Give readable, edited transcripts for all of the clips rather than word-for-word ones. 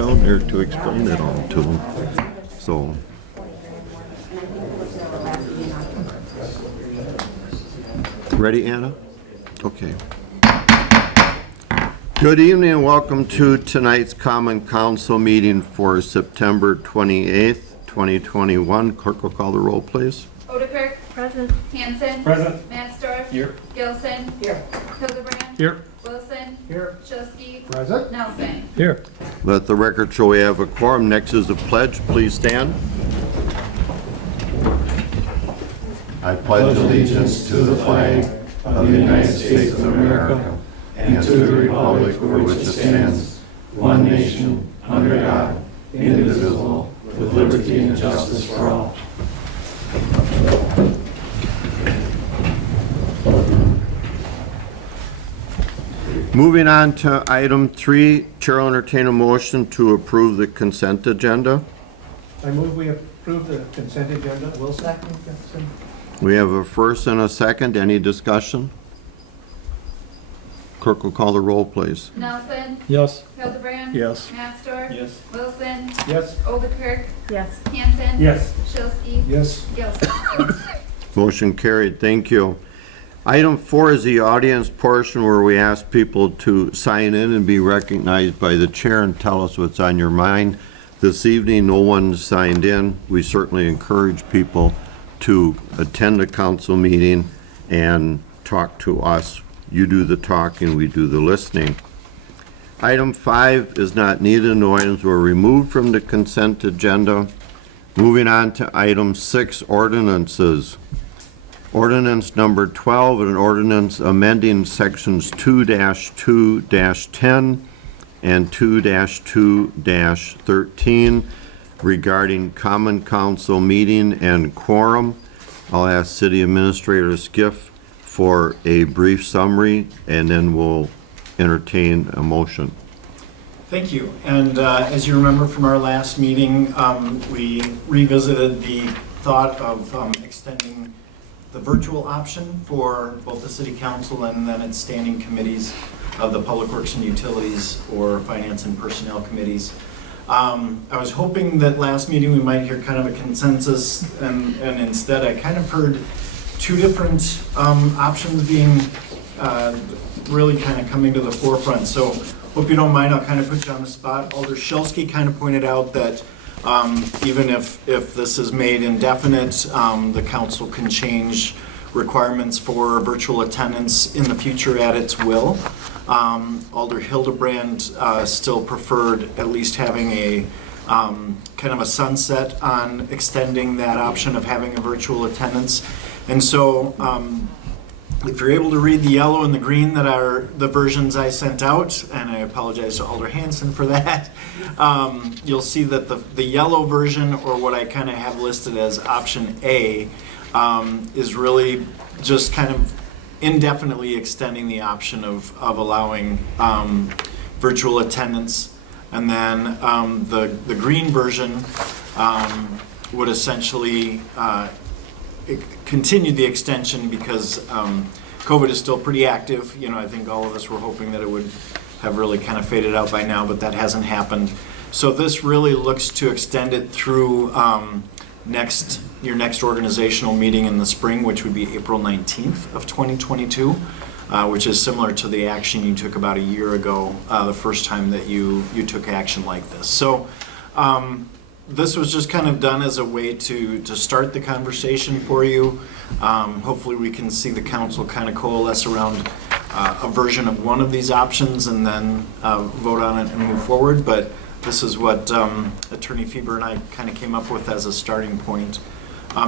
down there to explain it all to them. So. Ready, Anna? Okay. Good evening and welcome to tonight's Common Council meeting for September 28th, 2021. Clerk will call the roll, please. Odekirk. Present. Hanson. Present. Matsdorf. Here. Gilson. Here. Hildebrand. Here. Wilson. Here. Shilsky. Present. Nelson. Here. Let the record show we have a quorum. Next is the pledge. Please stand. I pledge allegiance to the flag of the United States of America and to the republic for which it stands, one nation, under God, indivisible, with liberty and justice for all. Moving on to item 3, Chair will entertain a motion to approve the consent agenda. I move we approve the consent agenda. Will second. We have a first and a second. Any discussion? Clerk will call the roll, please. Nelson. Yes. Hildebrand. Yes. Matsdorf. Yes. Wilson. Yes. Odekirk. Yes. Hanson. Yes. Shilsky. Yes. Gilson. Motion carried. Thank you. Item 4 is the audience portion where we ask people to sign in and be recognized by the chair and tell us what's on your mind. This evening, no one signed in. We certainly encourage people to attend a council meeting and talk to us. You do the talking, we do the listening. Item 5 is not needed. No items were removed from the consent agenda. Moving on to item 6, ordinances. Ordinance number 12, an ordinance amending sections 2-2-10 and 2-2-13 regarding common council meeting and quorum. I'll ask City Administrator Skiff for a brief summary, and then we'll entertain a motion. Thank you. And as you remember from our last meeting, we revisited the thought of extending the virtual option for both the City Council and then its standing committees of the Public Works and Utilities or Finance and Personnel Committees. I was hoping that last meeting we might hear kind of a consensus, and instead I kind of heard two different options being really kind of coming to the forefront. So hope you don't mind, I'll kind of put you on the spot. Alder Shilsky kind of pointed out that even if this is made indefinite, the council can change requirements for virtual attendance in the future at its will. Alder Hildebrand still preferred at least having a kind of a sunset on extending that option of having a virtual attendance. And so if you're able to read the yellow and the green that are the versions I sent out, and I apologize to Alder Hanson for that, you'll see that the yellow version, or what I kind of have listed as option A, is really just kind of indefinitely extending the option of allowing virtual attendance. And then the green version would essentially continue the extension because COVID is still pretty active. You know, I think all of us were hoping that it would have really kind of faded out by now, but that hasn't happened. So this really looks to extend it through your next organizational meeting in the spring, which would be April 19th of 2022, which is similar to the action you took about a year ago, the first time that you took action like this. So this was just kind of done as a way to start the conversation for you. Hopefully we can see the council kind of coalesce around a version of one of these options and then vote on it and move forward. But this is what Attorney Feber and I kind of came up with as a starting point.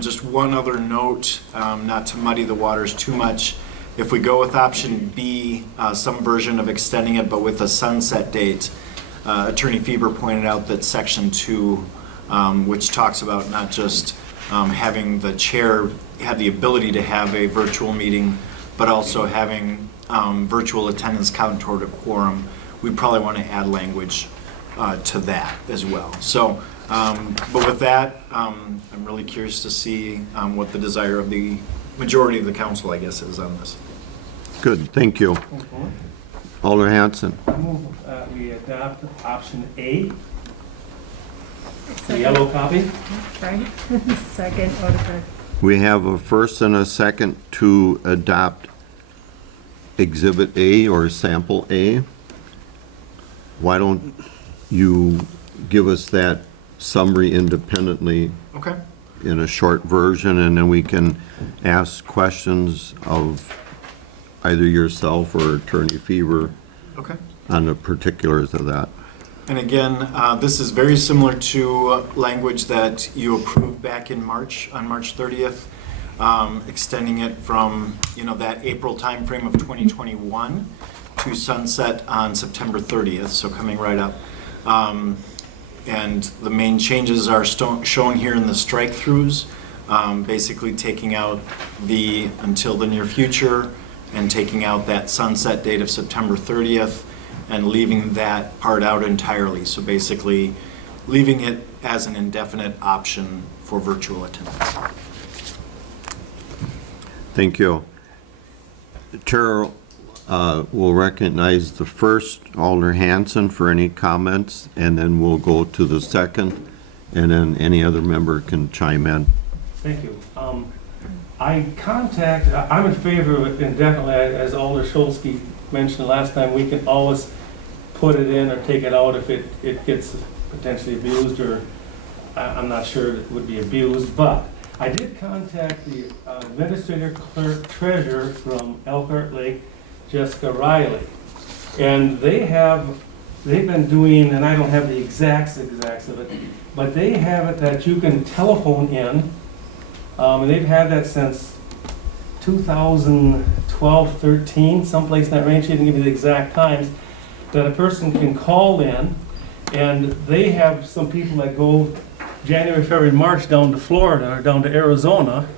Just one other note, not to muddy the waters too much. If we go with option B, some version of extending it but with a sunset date, Attorney Feber pointed out that section 2, which talks about not just having the chair have the ability to have a virtual meeting, but also having virtual attendance count toward a quorum, we probably want to add language to that as well. So, but with that, I'm really curious to see what the desire of the majority of the council, I guess, is on this. Good, thank you. Alder Hanson. I move we adopt option A The yellow copy? Right. Second, Odegaard. We have a first and a second to adopt Exhibit A or Sample A. Why don't you give us that summary independently Okay. in a short version, and then we can ask questions of either yourself or Attorney Fever Okay. on the particulars of that. And again, this is very similar to language that you approved back in March, on March 30th, extending it from, that April timeframe of 2021 to sunset on September 30th, so coming right up. And the main changes are shown here in the strike-throughs, basically taking out the until the near future and taking out that sunset date of September 30th and leaving that part out entirely. So basically leaving it as an indefinite option for virtual attendance. Thank you. Chair will recognize the first, Alder Hansen, for any comments, and then we'll go to the second, and then any other member can chime in. Thank you. I'm in favor of it indefinitely, as Alder Scholzke mentioned last time. We can always put it in or take it out if it gets potentially abused, or I'm not sure it would be abused, but I did contact the administrator clerk treasurer from Elkhart Lake, Jessica Riley, and they've been doing, and I don't have the exacts of it, but they have it that you can telephone in, and they've had that since 2012, 13, someplace in that range. She didn't give me the exact times, that a person can call in, and they have some people that go January, February, March down to Florida or down to Arizona,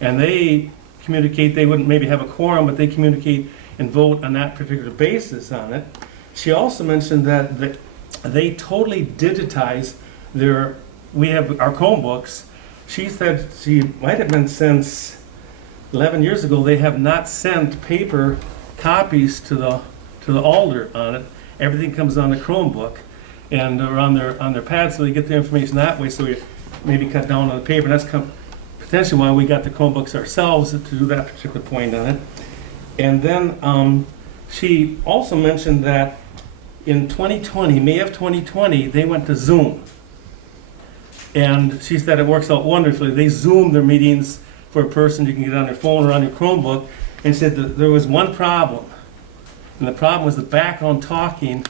and they communicate. They wouldn't maybe have a quorum, but they communicate and vote on that particular basis on it. She also mentioned that they totally digitize we have our Chromebooks. She said she might have been since 11 years ago, they have not sent paper copies to the Alder on it. Everything comes on the Chromebook and or on their pad, so they get the information that way. So we maybe cut down on the paper. And that's potentially why we got the Chromebooks ourselves, to do that particular point on it. And then she also mentioned that in 2020, May of 2020, they went to Zoom. And she said it works out wonderfully. They Zoom their meetings for a person. You can get on your phone or on your Chromebook. And said that there was one problem. And the problem was the background talking.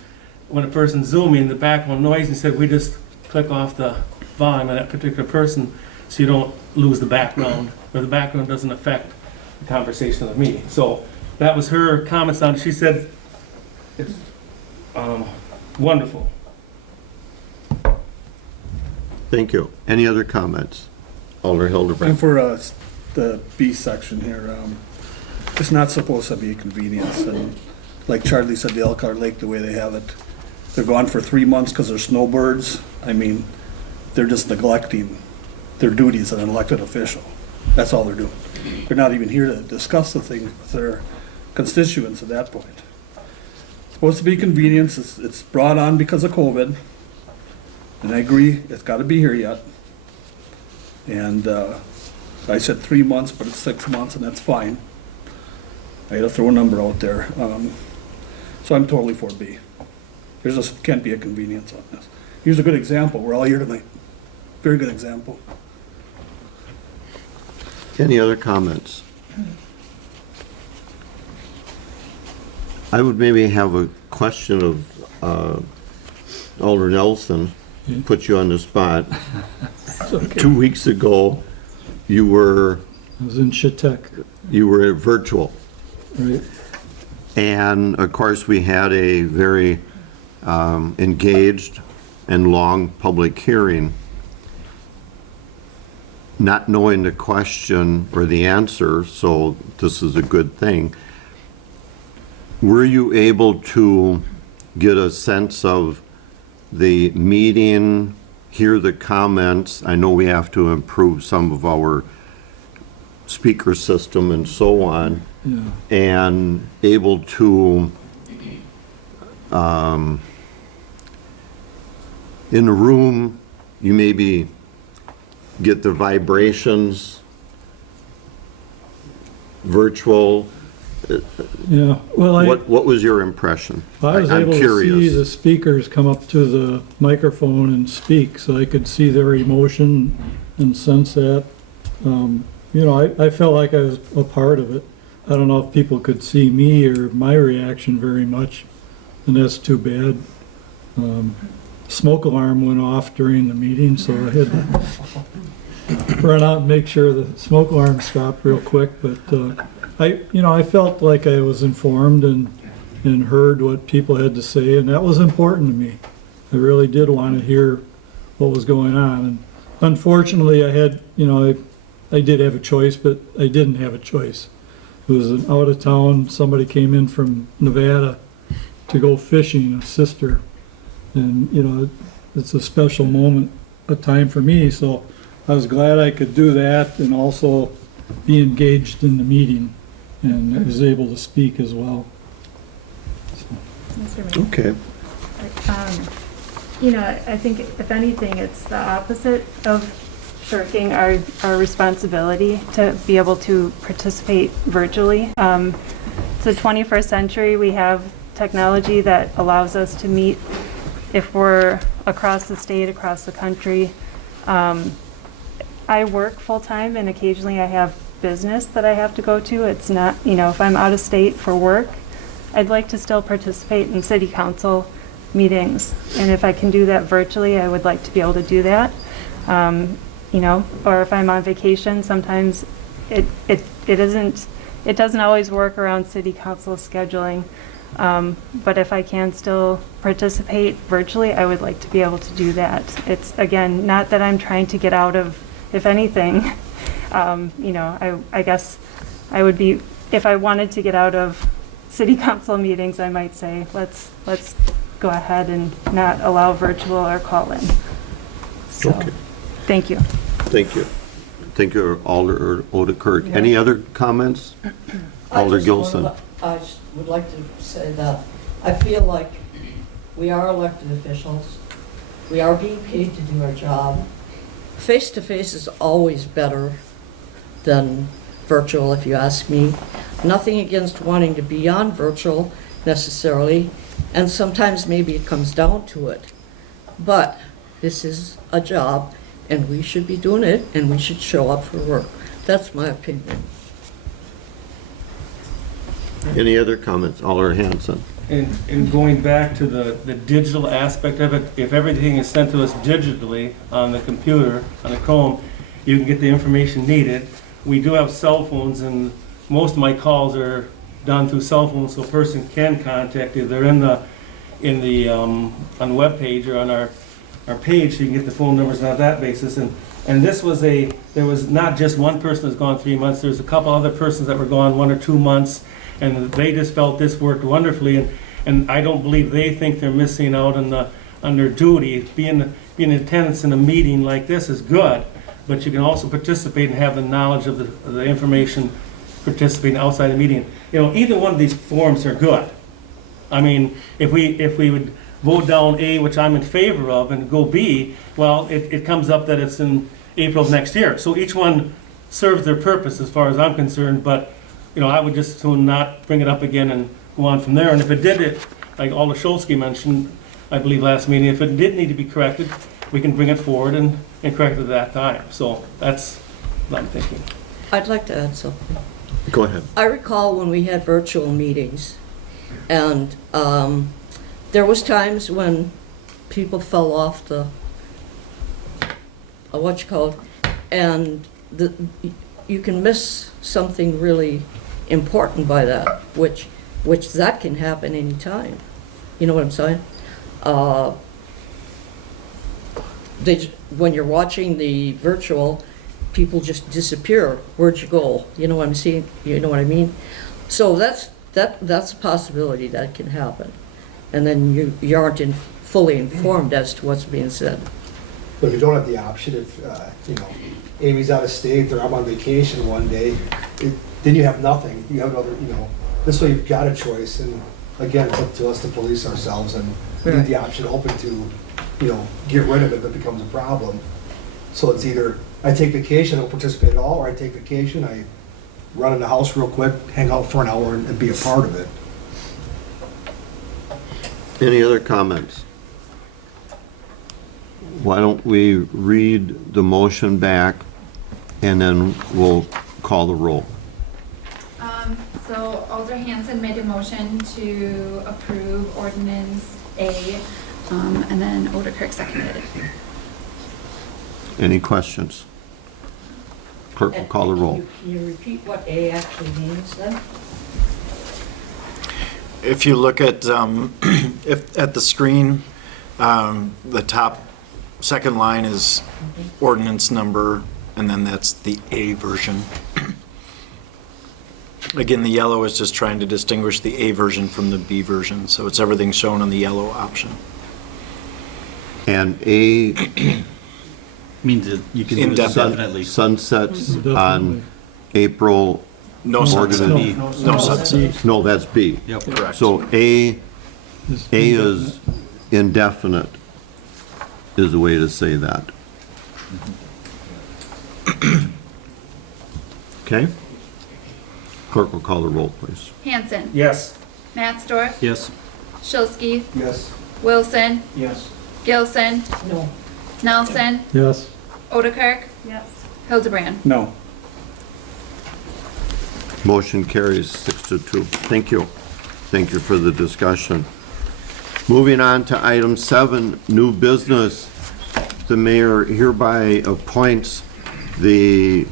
When a person's Zooming, the background noise, and said we just click off the volume of that particular person so you don't lose the background, or the background doesn't affect the conversation of the meeting. So that was her comments on it. She said it's wonderful. Thank you. Any other comments? Alder Hildebrand. And for the B section here, it's not supposed to be a convenience. And like Charlie said, the Elkhart Lake, the way they have it, they're gone for 3 months because they're snowbirds. I mean, they're just neglecting their duties as an elected official. That's all they're doing. They're not even here to discuss the thing with their constituents at that point. It's supposed to be convenience. It's brought on because of COVID. And I agree, it's got to be here yet. And I said 3 months, but it's 6 months, and that's fine. I had to throw a number out there. So I'm totally for B. There just can't be a convenience on this. Here's a good example. We're all here tonight. Very good example. Any other comments? I would maybe have a question of Alder Nelson, put you on the spot. 2 weeks ago, you were I was in Chautauqua, virtual. right? And of course, we had a very engaged and long public hearing. Not knowing the question or the answer, so this is a good thing. Were you able to get a sense of the meeting, hear the comments? I know we have to improve some of our speaker system and so on, Yeah. and able to, in a room you maybe get the vibrations, virtual. Yeah, well, I What was your impression? was I'm able to see curious. the speakers come up to the microphone and speak, so I could see their emotion and sense that. You know, I felt like I was a part of it. I don't know if people could see me or my reaction very much, and that's too bad. Smoke alarm went off during the meeting, so I had to run out and make sure the smoke alarm stopped real quick, but, I felt like I was informed and heard what people had to say, and that was important to me. I really did want to hear what was going on, and unfortunately, I did have a choice, but I didn't have a choice. It was an out-of-town, somebody came in from Nevada to go fishing, a sister, and, it's a special moment, a time for me, so I was glad I could do that and also be engaged in the meeting, and I was able to speak as well. Mr. Mayor. Okay. I think if anything, it's the opposite of shirking our responsibility to be able to participate virtually. It's the 21st century. We have technology that allows us to meet if we're across the state, across the country. I work full-time and occasionally I have business that I have to go to. It's not, if I'm out of state for work, I'd like to still participate in city council meetings. And if I can do that virtually, I would like to be able to do that. Or if I'm on vacation, sometimes it doesn't always work around city council scheduling. But if I can still participate virtually, I would like to be able to do that. It's, again, not that I'm trying to get out of, if anything, I guess I would be, if I wanted to get out of city council meetings, I might say, let's go ahead and not allow virtual or call-in. So, Okay. thank you. Thank you. Thank you, Alder Odekirk. Any other comments? Alder Gilson. I just would like to say that I feel like we are elected officials. We are being paid to do our job. Face-to-face is always better than virtual, if you ask me. Nothing against wanting to be on virtual necessarily, and sometimes maybe it comes down to it. But this is a job, and we should be doing it, and we should show up for work. That's my opinion. Any other comments? Alder Hanson. And going back to the digital aspect of it, if everything is sent to us digitally on the computer, on the Chrome, you can get the information needed. We do have cell phones, and most of my calls are done through cell phones, so a person can contact you. They're on the web page or on our page, so you can get the phone numbers on that basis. And this was there was not just one person that's gone 3 months. There's a couple other persons that were gone 1 or 2 months. And they just felt this worked wonderfully, and I don't believe they think they're missing out on their duty. Being in attendance in a meeting like this is good, but you can also participate and have the knowledge of the information participating outside the meeting. Either one of these forms are good. I mean, if we would vote down A, which I'm in favor of, and go B, well, it comes up that it's in April of next year. So each one serves their purpose as far as I'm concerned, but I would just soon not bring it up again and go on from there. And if it did, like Alder Scholsky mentioned, I believe last meeting, if it did need to be corrected, we can bring it forward and correct it at that time. So that's what I'm thinking. I'd like to add something. Go ahead. I recall when we had virtual meetings, and there was times when people fell off the, and you can miss something really important by that, which that can happen anytime. You know what I'm saying? When you're watching the virtual, people just disappear. Where'd you go? You know what I'm saying? You know what I mean? So that's a possibility that can happen, and then you aren't fully informed as to what's being said. But if you don't have the option, if Amy's out of state or I'm on vacation one day, then you have nothing. You have another, this way you've got a choice. And again, it's up to us to police ourselves and leave the option open to get rid of it if it becomes a problem. So it's either I take vacation, I don't participate at all, or I take vacation, I run in the house real quick, hang out for an hour and be a part of it. Any other comments? Why don't we read the motion back and then we'll call the roll. So Alder Hanson made a motion to approve ordinance A, and then Odekirk seconded it. Any questions? Clerk will call the roll. Can you repeat what A actually means then? If you look at, at the screen, the top second line is ordinance number, and then that's the A version. Again, the yellow is just trying to distinguish the A version from the B version, so it's everything shown on the yellow option. And A Means that you can do it indefinitely. sunsets on Indefinitely. April, No sunset. Organi- No sunset. no, that's B. Yep. Correct. So A is indefinite, is the way to say that. Okay? Clerk will call the roll, please. Hanson, Yes. Matsdorf, Yes. Shilsky, Yes. Wilson, Yes. Gilson, No. Nelson, Yes. Odekirk, Yes. Hildebrand. No. Motion carries 6-2. Thank you. Thank you for the discussion. Moving on to item 7, new business. The mayor hereby appoints the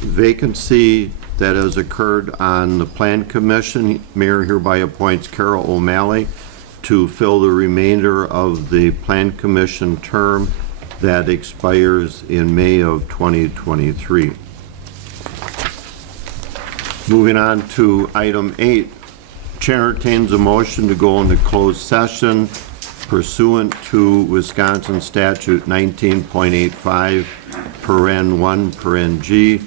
vacancy that has occurred on the Plan Commission. Mayor hereby appoints Carol O'Malley to fill the remainder of the Plan Commission term that expires in May of 2023. Moving on to item 8, Chair entertains a motion to go into closed session pursuant to Wisconsin Statute 19.85, paren 1, paren G,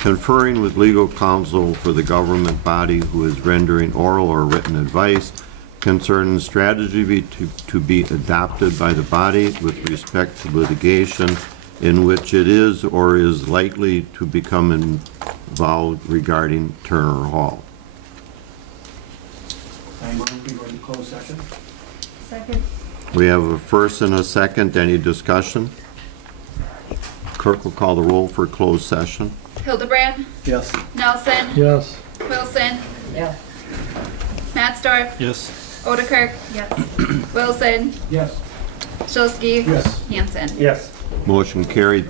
conferring with legal counsel for the government body who is rendering oral or written advice concerning strategy to be adopted by the body with respect to litigation in which it is or is likely to become involved regarding Turner Hall. I move we go into closed session. Second. We have a first and a second. Any discussion? Clerk will call the roll for closed session. Hildebrand, Yes. Nelson, Yes. Wilson, Yeah. Matsdorf, Yes. Odekirk, Yes. Wilson, Yes. Shilsky, Yes. Hanson. Yes. Motion carried.